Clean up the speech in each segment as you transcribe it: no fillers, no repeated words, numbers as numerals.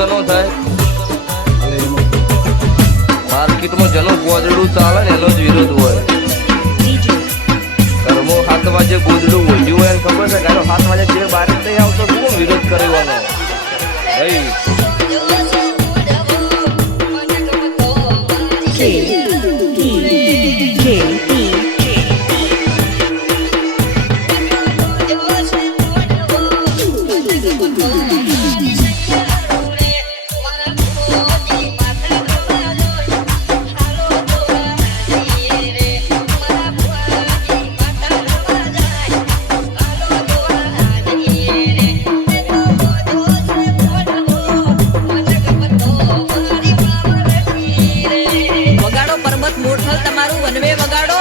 કનો થાય માર્કેટમાં જેનું ગોદડું ચાલે ને એનો જ વિરોધ હોય. ઘરમાં 7 વાગે ગોદડું ઓઢ્યું હોય ને ખબર છે કે 7 વાગે જે બહાર નહીં આવતો શું વિરોધ કરવાનો ભાઈ. તમારું વનવે વગાડો.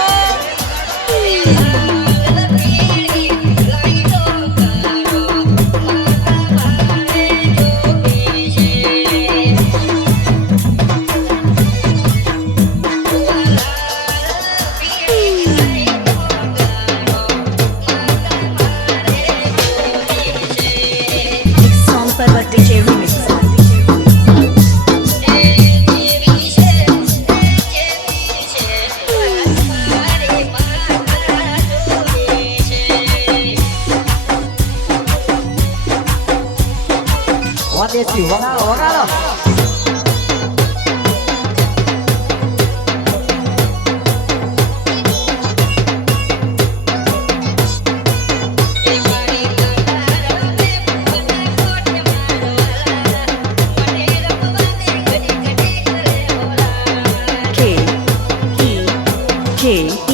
Song Parvat DJ Remix. દેશી વગાડો વગાડો. K